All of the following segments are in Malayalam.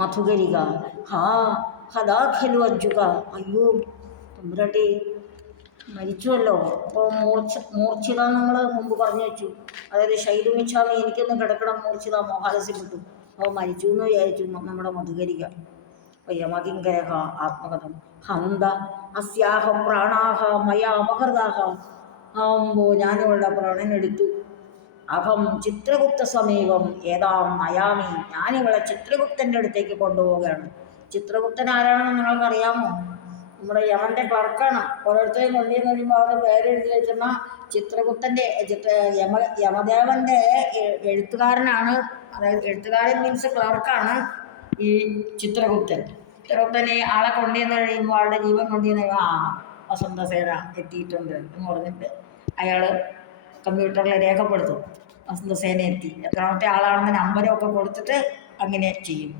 മധുകരിക ഹാ ഹദാ ഖലു അർജുക. അയ്യോ തമ്പുരാട്ടി മരിച്ചുവല്ലോ. അപ്പോൾ മൂർച്ഛിത നമ്മൾ മുമ്പ് പറഞ്ഞു വെച്ചു. അതായത് ശൈലുമിച്ഛാമി എനിക്കൊന്ന് കിടക്കണം മൂർച്ഛിത മോഹാലസ്യപ്പെട്ടു. അപ്പോൾ മരിച്ചു എന്ന് വിചാരിച്ചു നമ്മുടെ മധുകരിക. യമതിങ്കരഹ ആത്മകഥം ഹന്ത അസ്യാഹ പ്രാണാഹ മയാ അപഹൃതാഹ. ആവുമ്പോൾ ഞാനിവളുടെ പ്രാണനെടുത്തു. അഹം ചിത്രഗുപ്ത സമീപം ഏതാം നയാമി. ഞാനിവളെ ചിത്രഗുപ്തൻ്റെ അടുത്തേക്ക് കൊണ്ടുപോവുകയാണ്. ചിത്രഗുപ്തൻ ആരാണെന്ന് നിങ്ങൾക്കറിയാമോ? നമ്മുടെ യമൻ്റെ ക്ലർക്കാണ്. ഓരോരുത്തരെയും കൊണ്ടുവന്ന് കഴിയുമ്പോൾ അവരുടെ പേരെഴുതി വെച്ചിരുന്ന ചിത്രഗുപ്തൻ്റെ യമദേവൻ്റെ എഴുത്തുകാരനാണ്. അതായത് എഴുത്തുകാരൻ മീൻസ് ക്ലർക്കാണ് ഈ ചിത്രഗുപ്തൻ. ചിത്രഗുപ്തനെ ആളെ കൊണ്ടുവന്ന് കഴിയുമ്പോൾ ആളുടെ ജീവൻ കൊണ്ടുവന്ന് വസന്തസേന എത്തിയിട്ടുണ്ട് എന്ന് പറഞ്ഞിട്ട് അയാൾ കമ്പ്യൂട്ടറിൽ രേഖപ്പെടുത്തും. വസന്തസേന എത്തി, എത്രാമത്തെ ആളാണെന്ന് നമ്പരൊക്കെ കൊടുത്തിട്ട് അങ്ങനെ ചെയ്യും.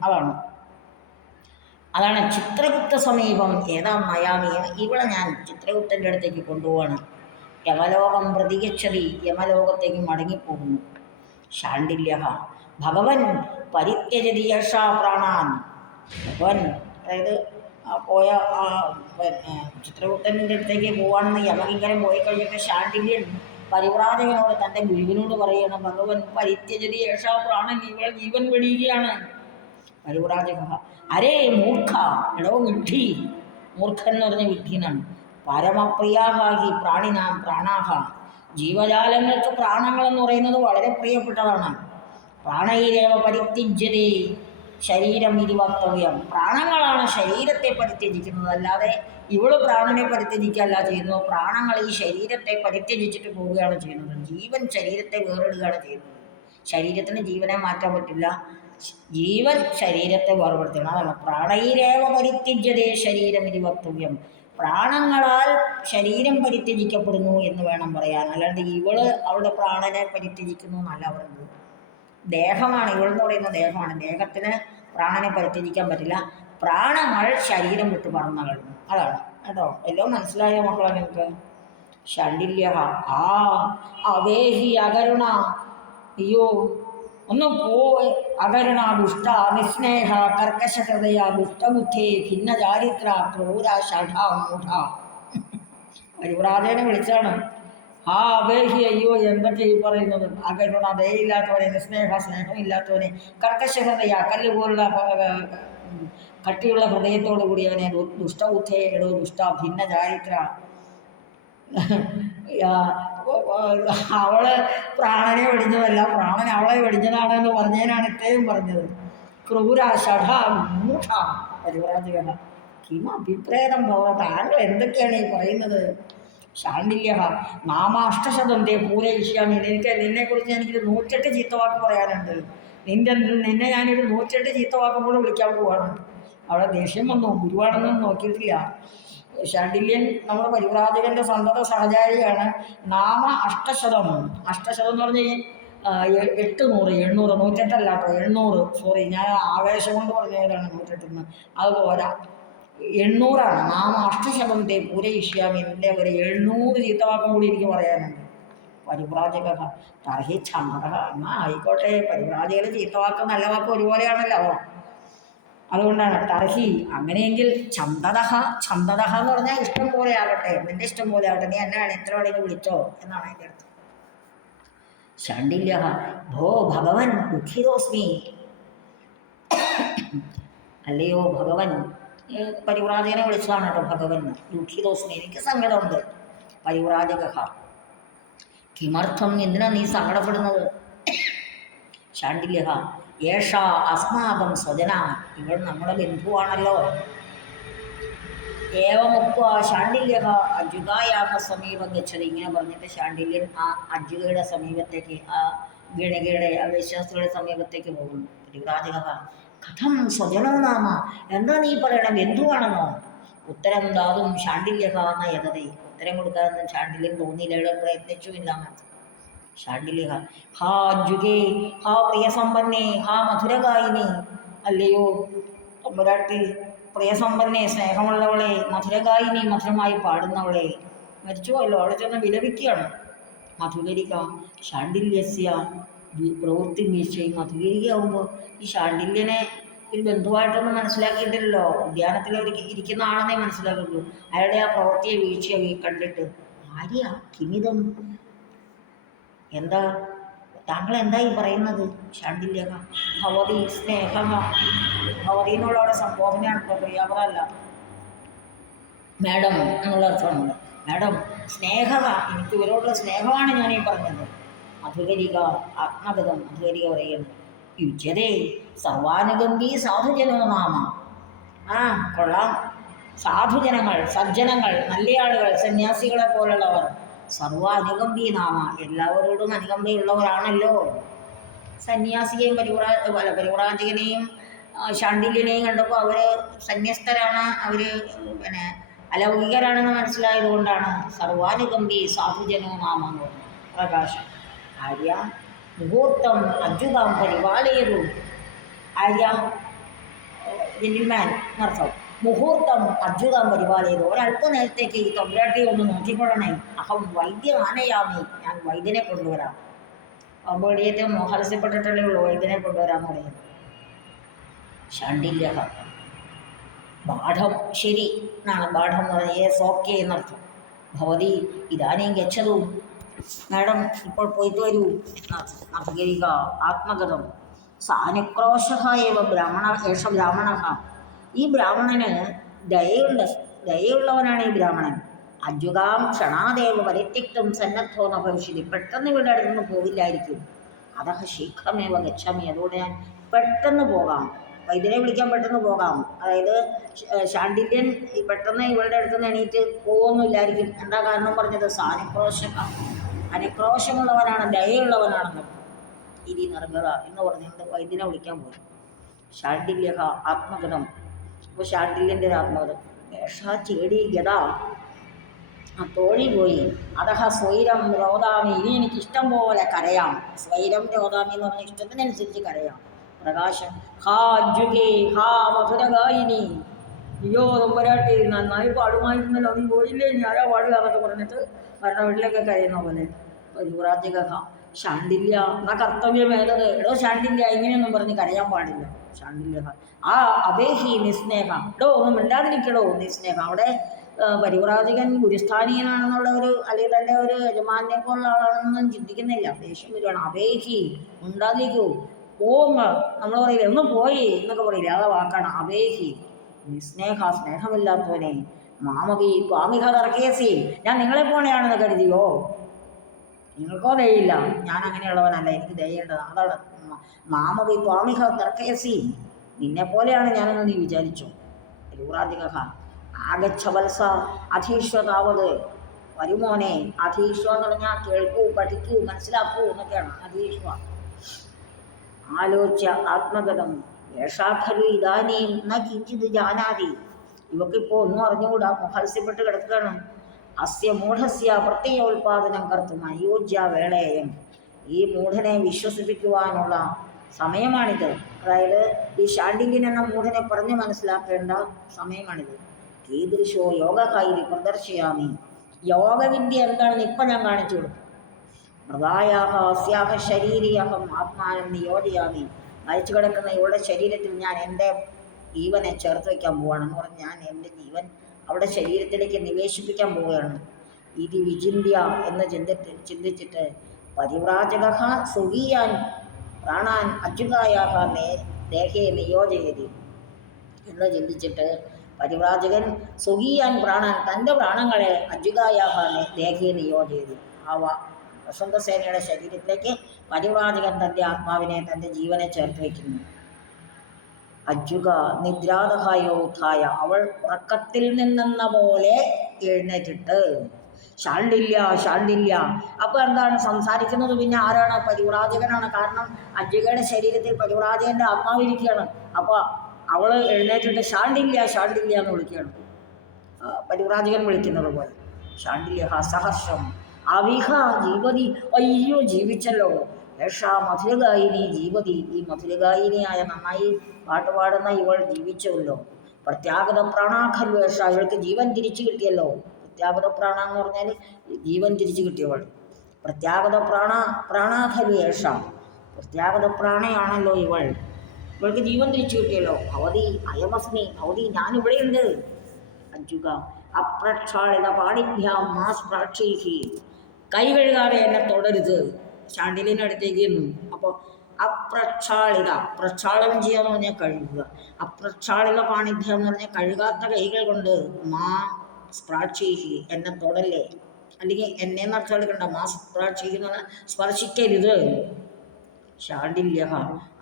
അതാണ് ചിത്രഗുപ്ത സമീപം ഏതാം നയാമി. ഇവിടെ ഞാൻ ചിത്രഗുപ്തൻ്റെ അടുത്തേക്ക് കൊണ്ടുപോവാണ്. യമലോകം പ്രതിഗച്ഛതി. യമലോകത്തേക്ക് മടങ്ങിപ്പോകുന്നു. ശാണ്ഡില്യ ഭഗവൻ പരിത്യജതി യഷാ പ്രാണാൻ. ഭഗവൻ അതായത് പോയ ചിത്രഗുപ്തൻ്റെ അടുത്തേക്ക് പോവാണെന്ന് യമകിങ്കരൻ പോയി കഴിഞ്ഞിട്ട് ശാണ്ഡില്യൻ പരിവ്രാജകനോട് തൻ്റെ ഗുരുവിനോട് പറയണം, ഭഗവൻ പരിത്യജതി യേഷാ പ്രാണൻ, ഇവൾ ജീവൻ വെടിയുകയാണ്. പരിവ്രാജക അരേ മൂർഖ, എടോ വിഡ്ഢി. മൂർഖൻ എന്ന് പറഞ്ഞ വിഡ്ഢിനാണ്. പരമപ്രിയാഹി പ്രാണിനാം പ്രാണാഹ. ജീവജാലങ്ങൾക്ക് പ്രാണങ്ങളെന്ന് പറയുന്നത് വളരെ പ്രിയപ്പെട്ടതാണ്. പ്രാണൈരേവ പരിത്യജ്യതേ ശരീരം ഇതി വക്തവ്യം. പ്രാണങ്ങളാണ് ശരീരത്തെ പരിത്യജിക്കുന്നത്, അല്ലാതെ ഇവള് പ്രാണനെ പരിത്യജിക്കുകയല്ല ചെയ്യുന്നത്. പ്രാണങ്ങൾ ഈ ശരീരത്തെ പരിത്യജിച്ചിട്ട് പോവുകയാണ് ചെയ്യുന്നത്. ജീവൻ ശരീരത്തെ വേറിടുകയാണ് ചെയ്യുന്നത്. ശരീരത്തിന് ജീവനെ മാറ്റാൻ പറ്റില്ല, ജീവൻ ശരീരത്തെ വേർപെടുത്തണം. അതാണ് പ്രാണൈരേവ പരിത്യജ്യതേ ശരീരം ഇതി വക്തവ്യം. പ്രാണങ്ങളാൽ ശരീരം പരിത്യജിക്കപ്പെടുന്നു എന്ന് വേണം പറയാൻ. അല്ലാണ്ട് ഇവള് അവളുടെ പ്രാണനെ പരിത്യജിക്കുന്നു എന്നല്ല പറയുന്നത്. ദേഹമാണ് ഇവളെന്ന് പറയുന്ന ദേഹമാണ്. ദേഹത്തിന് പ്രാണനെ പരിത്യജിക്കാൻ പറ്റില്ല. പ്രാണങ്ങൾ ശരീരം വിട്ട് പറന്നു കഴിഞ്ഞു. അതാണ് കേട്ടോ. എല്ലാം മനസ്സിലായോ മക്കളെ നിങ്ങൾക്ക്? ശാണ്ഡില്യ അവേഹി അകരുണ. അയ്യോ ഒന്ന് പോയി. അകരുണ ദുഷ്ട നിസ്നേഹ കർക്കശഹൃദയ ദുഷ്ടബുദ്ധേ ഭിന്നചാരിത്ര ക്രൂര ഷഠ മൂഢ. പരിവ്രാജകനെ വിളിച്ചാണ്. അവേഹി, അയ്യോ എന്തൊക്കെ ഈ പറയുന്നത്. അകരുണ ദയയില്ലാത്തവനെ, നിസ്നേഹ സ്നേഹമില്ലാത്തവനെ, കർക്കശഹൃദയ കല്ല് പോലുള്ള കട്ടിയുള്ള ഹൃദയത്തോടു കൂടിയവനെ, ദുഷ്ടബുദ്ധേടോ ദുഷ്ട ഭിന്ന ചാരിത്ര. അവള് പ്രാണനെ വെടിഞ്ഞതല്ല, പ്രാണൻ അവളെ വെടിഞ്ഞതാണെന്ന് പറഞ്ഞതിനാണ് ഇത്രയും പറഞ്ഞത്. ക്രൂര ഷഠ മൂഢ. പരിവ്രാജക കിം അഭിപ്രേതം ഭവ. താങ്കൾ എന്തൊക്കെയാണ് ഈ പറയുന്നത്? ശാണ്ഡില്യ നാമാഷ്ടശതം തേ പൂരയിഷ്യാമി. നിന്നെക്കുറിച്ച് എനിക്കൊരു 108 ചീത്തവാക്ക് പറയാനുണ്ട്. നിന്നെ ഞാനൊരു 108 ചീത്തവാക്കും കൂടെ വിളിക്കാൻ പോവാണ്. അവിടെ ദേഷ്യം വന്നു. ഗുരുവാണെന്നൊന്നും നോക്കിയിട്ടില്ല. ശാണ്ഡില്യൻ നമ്മുടെ പരിവ്രാജകൻ്റെ സന്തത സഹചാരിയാണ്. നാമ അഷ്ടശതം. അഷ്ടശതം എന്ന് പറഞ്ഞ് 800 800 108 അല്ല കേട്ടോ, 800. സോറി, ഞാൻ ആവേശം കൊണ്ട് പറഞ്ഞതാണ് 108. അത് പോരാ, 800ആണ്. നാമ അഷ്ടശതം തേ പൂരയിഷ്യാമി. എൻ്റെ ഒരു 700 ചീത്തവാക്കും കൂടി എനിക്ക് പറയാനുണ്ട്. പരിവ്രാജക തർഹി ഛന്ദഃ. എന്നാൽ ആയിക്കോട്ടെ, പരിവ്രാജകന് ചീത്തവാക്ക് നല്ല വാക്ക് ഒരുപോലെയാണല്ലോ. അതുകൊണ്ടാണ് തർഹി. അങ്ങനെയെങ്കിൽ ഛന്ദഃ. ഛന്ദഃ എന്ന് പറഞ്ഞാൽ ഇഷ്ടം പോലെ ആകട്ടെ, നിന്റെ ഇഷ്ടം പോലെ ആകട്ടെ, നീ എന്നെ എത്ര വേണമെങ്കിൽ വിളിച്ചോ എന്നാണ് എൻ്റെ അടുത്ത്. ശാണ്ഡില്യ ഭോ ഭഗവൻ ദുഃഖിതോസ്മി. അല്ലയോ ഭഗവൻ. പരിവ്രാജകനെ വിളിച്ചതാണ് കേട്ടോ ഭഗവൻ. ദുഃഖിതോസ്മി, എനിക്ക് സങ്കടമുണ്ട്. പരിവ്രാജക കിമർത്ഥം, എന്തിനാ നീ സങ്കടപ്പെടുന്നത്? ശാണ്ഡില്യ യേഷ അസ്മാകം സ്വജന. ഇവൾ നമ്മുടെ ബന്ധുവാണല്ലോ. ഏവമുക്വ ശാണ്ഡില്യ അജ്ജുകായാഹ സമീപം ഗച്ഛതി. ഇങ്ങനെ പറഞ്ഞിട്ട് ശാണ്ഡില്യൻ ആ അജ്ജുകയുടെ സമീപത്തേക്ക്, ആ ഗണികയുടെ, ആ വിശ്വാസികളുടെ സമീപത്തേക്ക് പോകുന്നു. പരിവ്രാജക കഥം സ്വജനോ നാമ. എന്താ നീ പറയണ, ബന്ധുവാണെന്നോ? ഉത്തരം ദാതും ശാണ്ഡില്യ എന്ന യഥതേ. ഉത്തരം കൊടുക്കാനൊന്നും ശാണ്ഡില്യൻ തോന്നിയില്ല, പ്രയത്നിച്ചുമില്ല. ശാണ്ഡില്യ ഹാ അജ്ജുകേ ഹാ പ്രിയസമ്പന്നേ ഹാ മധുരഗായിനി. അല്ലയോ തമ്പുരാട്ടി, പ്രിയസമ്പന്നെ, സ്നേഹമുള്ളവളെ, മധുരഗായിനി, മധുരമായി പാടുന്നവളെ. മരിച്ചുപോയല്ലോ, അവിടെ ചെന്ന് വിലപിക്കുകയാണ്. മധുകരിക ശാണ്ഡില്യസ്യ പ്രവൃത്തി വീഴ്ചയും. മധുകരികയാവുമ്പോൾ ഈ ശാണ്ഡില്യനെ ഒരു ബന്ധുവായിട്ടൊന്നും മനസ്സിലാക്കിയിട്ടില്ലല്ലോ. ഉദ്യാനത്തിൽ ഒരു ഇരിക്കുന്ന ആളെന്നേ മനസ്സിലാക്കുള്ളൂ. അയാളുടെ ആ പ്രവൃത്തിയെ വീഴ്ചയെ കണ്ടിട്ട് ആര്യ കിമിതം, എന്താ താങ്കൾ എന്തായി പറയുന്നത്? ശാണ്ഡില്യക ഭവതി സ്നേഹ, ഭവതി എന്നുള്ള അവിടെ സംബോധനയാണ് കേട്ടോ, പ്രിയാപറല്ല. മാഡം എന്നുള്ള അർത്ഥമുണ്ട്. മാഡം സ്നേഹ, എനിക്ക് ഇവരോടുള്ള സ്നേഹമാണ് ഞാൻ ഈ പറഞ്ഞത്. അധുകരിക ആത്മഗതം, അധുകരിക പറയുന്നു. യുജ്യതേ സർവാനുഗംഭീ സാധുജനോ നാമ. ആ കൊള്ളാം. സാധുജനങ്ങൾ, സജ്ജനങ്ങൾ, നല്ല ആളുകൾ, സന്യാസികളെ പോലുള്ളവർ, സർവ അനുകമ്പി നാമ, എല്ലാവരോടും അനുകമ്പയുള്ളവരാണല്ലോ. സന്യാസിയെയും പരിവ്രാജകനെയും ശാണ്ഡില്യനെയും കണ്ടപ്പോൾ അവർ സന്യസ്തരാണ്, അവർ പിന്നെ അലൗകികരാണെന്ന് മനസ്സിലായതുകൊണ്ടാണ് സർവാനുകമ്പി സാധുജനോ നാമ എന്ന് പറഞ്ഞു. പ്രകാശം ആര്യ മുഹൂർത്തം അച്യുതാം പരിപാലയതു. ആര്യ ജെന്റിൽമാൻ എന്നർത്ഥം. മുഹൂർത്തം അച്യുതാം പരിപാലയതു. ഒരല്പ നേരത്തേക്ക് ഈ തമ്പുരാട്ടിയെ ഒന്ന് നോക്കിക്കൊള്ളണേ. അഹം വൈദ്യമാനയാമി, ഞാൻ വൈദ്യനെ കൊണ്ടുവരാം. അപ്പോൾ ഏറ്റവും മോഹാലസ്യപ്പെട്ടിട്ടുള്ളേ ഉള്ളൂ വൈദ്യനെ കൊണ്ടുവരാമെന്ന് പറയുന്നത്. ശാണ്ഡില്യ ബാഠം, ശരി എന്നാണ് ബാഠം എന്ന് പറഞ്ഞാൽ സോക്കെ എന്നർത്ഥം. ഭവതി ഇതാനേം ഗച്ഛതു, മാഡം ഇപ്പോൾ പോയിട്ട് വരൂ. നർഗരിക ആത്മഗതം സാനുക്രോശ ഏവ ബ്രാഹ്മണ ഏഷ ബ്രാഹ്മണ. ഈ ബ്രാഹ്മണന് ദയുണ്ട്, ദയുള്ളവനാണ് ഈ ബ്രാഹ്മണൻ. അജുഗാം ക്ഷണാദേവ പരിത്യക്തം സന്നദ്ധോ ന ഭവിഷ്യതി. പെട്ടെന്ന് ഇവിടെ അടുത്തുനിന്ന് പോവില്ലായിരിക്കും. അതഹ ശീഘ്രമേവ ഗച്ഛാമി, അതുകൊണ്ട് ഞാൻ പെട്ടെന്ന് പോകാം. വൈദ്യരെ വിളിക്കാൻ പെട്ടെന്ന് പോകാം. അതായത് ശാണ്ഡില്യൻ പെട്ടെന്ന് ഇവളുടെ അടുത്തുനിന്ന് എണീറ്റ് പോകുന്നില്ലായിരിക്കും. എന്താ കാരണം പറഞ്ഞത്? സാനുക്രോശ, അനുക്രോശമുള്ളവനാണ്, ദയുള്ളവനാണെന്ന്. ഇരി നർഗത എന്ന് പറഞ്ഞുകൊണ്ട് വൈദ്യനെ വിളിക്കാൻ പോയി. ശാണ്ഡില്യ ആത്മഗതം. അപ്പോൾ ശാണ്ഡില്യൻ്റെ ഒരു ആത്മഗതം. യേഷാ ചേടി ഗത, ആ തോഴി പോയി. അതഹ സ്വൈരം രോദാമി, ഇനി എനിക്ക് ഇഷ്ടം പോലെ കരയാം. സ്വൈരം രോദാമി എന്ന് പറഞ്ഞാൽ ഇഷ്ടത്തിനനുസരിച്ച് കരയാം. പ്രകാശം ഹാ അജ്ജുകേ ഹാ മധുരഗായിനി. അയ്യോ തമ്പുരാട്ടി നന്നായി പാടുമായിരുന്നല്ലോ, നീ പോയില്ലേ, ഇനി ആരാ പാടുക എന്നൊക്കെ പറഞ്ഞിട്ട് മരണ വീട്ടിലൊക്കെ കഴിയുന്ന പോലെ. യുവരാജിക ശാണ്ഡില്യ എന്നാ കർത്തവ്യമേതത്. എടോ ശാണ്ഡില്യ, ഇങ്ങനെയൊന്നും പറഞ്ഞ് കരയാൻ പാടില്ല. ശാണ്ഡില്യ ആ അബേഹി നിസ്നേഹ, എടോ ഒന്നും മിണ്ടാതിരിക്കടോ നിസ്നേഹം. അവിടെ പരിവ്രാജകൻ ഗുരുസ്ഥാനീയനാണെന്നുള്ള ഒരു, അല്ലെങ്കിൽ തന്നെ ഒരു യജമാനെ പോലുള്ള ആളാണെന്നൊന്നും ചിന്തിക്കുന്നില്ല. ദേഷ്യം വരുവാണ്. അബേഹി, ഉണ്ടാതിരിക്കൂ. പോവുക നമ്മൾ പറയില്ല, ഒന്ന് പോയി എന്നൊക്കെ പറയില്ല, അതാ വാക്കാണ് അബേഹി. നിസ്നേഹ, സ്നേഹമില്ലാത്തവനെ. മാമവി സ്വാമിക തർക്കേസി, ഞാൻ നിങ്ങളെ പോലെയാണെന്ന് കരുതിയോ? നിങ്ങൾക്കോ ദയയില്ല, ഞാൻ അങ്ങനെയുള്ളവനല്ല, എനിക്ക് ദയുണ്ട്. അതാണ് മാമവി സ്വാമിക തർക്കേസി, നിന്നെ പോലെയാണ് ഞാനെന്ന് നീ വിചാരിച്ചു. യുവരാധിക ആഗച്ഛ വത്സ അധീഷ്വതാവത്, വരുമോനെ. അധീഷ്വ എന്ന് പറഞ്ഞാൽ കേൾക്കൂ, പഠിക്കൂ, മനസ്സിലാക്കൂ എന്നൊക്കെയാണ് അധീഷ്വ. ആലോച്യ ആത്മഗതം യേഷാഖലു ഇതാനീം ന കിഞ്ചിത് ജാനാതി. ഇവക്കിപ്പോൾ ഒന്നും അറിഞ്ഞുകൂടാ, മുഹത്സ്യപ്പെട്ട് കിടക്കുകയാണ്. അസ്യ മൂഢസ്യ പ്രത്യയോൽപാദനം കർത്തും അയോജ്യ വേളയം. ഈ മൂഢനെ വിശ്വസിപ്പിക്കുവാനുള്ള സമയമാണിത്. അതായത് ഈ ശാണ്ഡില്യൻ എന്ന മൂഢനെ പറഞ്ഞ് മനസ്സിലാക്കേണ്ട സമയമാണിത്. കീദൃശോ യോഗകാരി പ്രദർശയാമി. യോഗവിദ്യ എന്താണെന്ന് ഇപ്പം ഞാൻ കാണിച്ചു കൊടുക്കും. മൃതായാഹ അസ്യാഹ ശരീരിയഹം ആത്മാനം നിയോജയാമി. മരിച്ചു കിടക്കുന്ന ഇവളുടെ ശരീരത്തിൽ ഞാൻ എൻ്റെ ജീവനെ ചേർത്ത് വയ്ക്കാൻ പോവുകയാണെന്ന് പറഞ്ഞ് ഞാൻ എൻ്റെ ജീവൻ അവിടെ ശരീരത്തിലേക്ക് നിവേശിപ്പിക്കാൻ പോവുകയാണ്. ഇത് വിചിന്യ എന്ന് ചിന്തിച്ചിട്ട് പരിവ്രാജക സുഖീയാൻ പ്രാണാൻ അച്യുതായാഹ ദേഹേ നിയോജയതി എന്ന് ചിന്തിച്ചിട്ട് പരിവ്രാജകൻ സുഖീയാൻ പ്രാണാൻ, തൻ്റെ പ്രാണങ്ങളെ അച്യുതായാഹ ദേഹേ നിയോജയതി. വസന്തസേനയുടെ ശരീരത്തിലേക്ക് പരിവ്രാജകൻ തൻ്റെ ആത്മാവിനെ, തൻ്റെ ജീവനെ ചേർത്ത് വയ്ക്കുന്നു. അജ്ജുക നിദ്രാതഹായോത്ഥായ, അവൾ ഉറക്കത്തിൽ നിന്നെന്ന പോലെ എഴുന്നേറ്റിട്ട്. ശാണ്ഡില്യ ശാണ്ഡില്യ. അപ്പോൾ എന്താണ് സംസാരിക്കുന്നത്? പിന്നെ ആരാണ്? പരിവ്രാജകനാണ്. കാരണം അജ്ജുകയുടെ ശരീരത്തിൽ പരിവ്രാജകൻ്റെ ആത്മാവിരിക്കുകയാണ്. അപ്പോൾ അവൾ എഴുന്നേറ്റിട്ട് ശാണ്ഡില്യ ശാണ്ഡില്യ എന്ന് വിളിക്കുകയാണ്, പരിവ്രാജകൻ വിളിക്കുന്നത് പോലെ. ശാണ്ഡില്യ സഹർഷം അവിഹ ജീവതി, അയ്യോ ജീവിച്ചല്ലോ. യേഷാ മധുരഗായിനി ജീവതി, ഈ മധുരഗായിനിയായ നന്നായി പാട്ടുപാടുന്ന ഇവൾ ജീവിച്ചല്ലോ. പ്രത്യാഗത പ്രാണാഖൽവേഷ, ഇവൾക്ക് ജീവൻ തിരിച്ചു കിട്ടിയല്ലോ. പ്രത്യാഗത പ്രാണ എന്ന് പറഞ്ഞാൽ ജീവൻ തിരിച്ചു കിട്ടിയവൾ. പ്രത്യാഗത പ്രാണാഖൽവേഷ, പ്രത്യാഗത പ്രാണയാണല്ലോ ഇവൾ. ഇവൾക്ക് ജീവൻ തിരിച്ചു കിട്ടിയല്ലോ. ഭവതി അയമസ്മി, ഭവതി ഞാനിവിടെയുണ്ട്. അഞ്ജുക അപ്രക്ഷാളിത പാണിഭ്യാം മാസ് പ്രാക്ഷീഹി, കൈ കഴുകാതെ എന്നെ തൊടരുത്. ശാണ്ഡിലിനടുത്തേക്ക് ഇരുന്നു. അപ്പോൾ അപ്രക്ഷാളിത, പ്രക്ഷാളനം ചെയ്യാന്ന് പറഞ്ഞാൽ കഴുകുക. അപ്രക്ഷാളിത പാണിഭ്യം എന്ന് പറഞ്ഞാൽ കഴുകാത്ത കൈകൾ കൊണ്ട് മാ സ്പ്രാക്ഷീഹി, എന്നെ തൊടല്ലേ. അല്ലെങ്കിൽ എന്നെ നടത്തെടുക്കണ്ട. മാ സ്പ്രാക്ഷീഹി എന്ന് പറഞ്ഞാൽ സ്പർശിക്കരുത്. ശാണ്ഡില്യ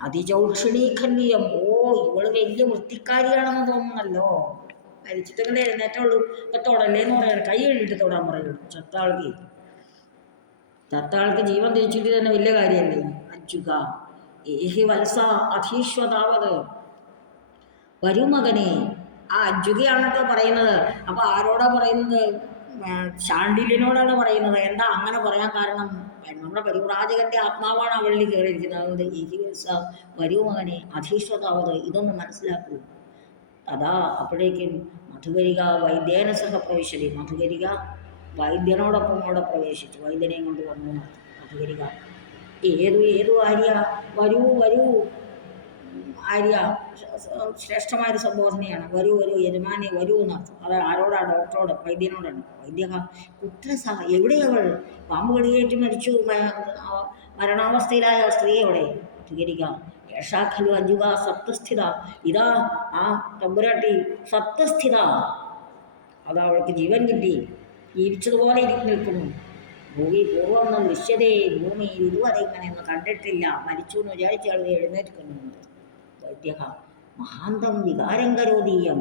അതിചൗക്ഷിണീഖല്യം. ഓ, ഇവള് വലിയ വൃത്തിക്കാരിയാണെന്ന് തോന്നുന്നല്ലോ. മരിച്ചിട്ടങ്ങനെ എഴുന്നേറ്റുള്ളൂ. ഇപ്പൊ തൊടല്ലേന്ന് പറയണം. കൈ കഴുകിയിട്ട് തൊടാൻ പറയുള്ളൂ. ചത്താൾക്ക് ജീവൻ തിരിച്ചിട്ട് തന്നെ വലിയ കാര്യമല്ലേ. അഞ്ജുക ഏഹി വത്സ അധീശ്വതാവത്, വരൂ മകനെ. ആ അഞ്ജുകയാണല്ലോ പറയുന്നത്. അപ്പൊ ആരോടാ പറയുന്നത്? ശാണ്ഡില്യനോടാണ് പറയുന്നത്. എന്താ അങ്ങനെ പറയാൻ കാരണം? നമ്മുടെ പരിവ്രാജകന്റെ ആത്മാവാണ് അവളിൽ കയറിയിരിക്കുന്നത്. അതുകൊണ്ട് ഏഹി വത്സ, വരൂ മകനെ, അധീശ്വതാവത്, ഇതൊന്ന് മനസ്സിലാക്കൂ. അതാ അപ്പോഴേക്കും മധുകരിക വൈദ്യേന സഹ പ്രവേശിച്ചു. മധുകരിക വൈദ്യനോടൊപ്പം അവിടെ പ്രവേശിച്ചു. വൈദ്യനെയും കൊണ്ട് വന്നു മധുകരിക. ഏതു ആര്യ, വരൂ വരൂ. ആര്യ ശ്രേഷ്ഠമായൊരു സംബോധനയാണ്. വരൂ വരൂ, യജമാനെ വരൂ എന്നർത്ഥം. അത് ആരോടാണ്? ഡോക്ടറോട്, വൈദ്യനോടാണ്. വൈദ്യ കുത്രസഹ, എവിടെയവൾ? പാമ്പ് കടിയേറ്റ് മരിച്ചു മരണാവസ്ഥയിലായ സ്ത്രീ എവിടെ? മധുകരിക യേഷാഖലു അഞ്ജുക സപ്തസ്ഥിത, ഇതാ ആ തമ്പുരാട്ടി സപ്തസ്ഥിത. അത് അവൾക്ക് ജീവൻ കിട്ടി, ജീവിച്ചതുപോലെ നിൽക്കുന്നു. ഭൂമി പൂർവ്വം ദൃശ്യതേ, ഭൂമിയിൽ ഇതുവരെ ഇങ്ങനെയൊന്നും കണ്ടിട്ടില്ല. മരിച്ചു എന്ന് വിചാരിച്ച ആൾ എഴുന്നേൽക്കുന്നുണ്ട്. വൈദ്യ മഹാന്തം വികാരം കരോതീയം.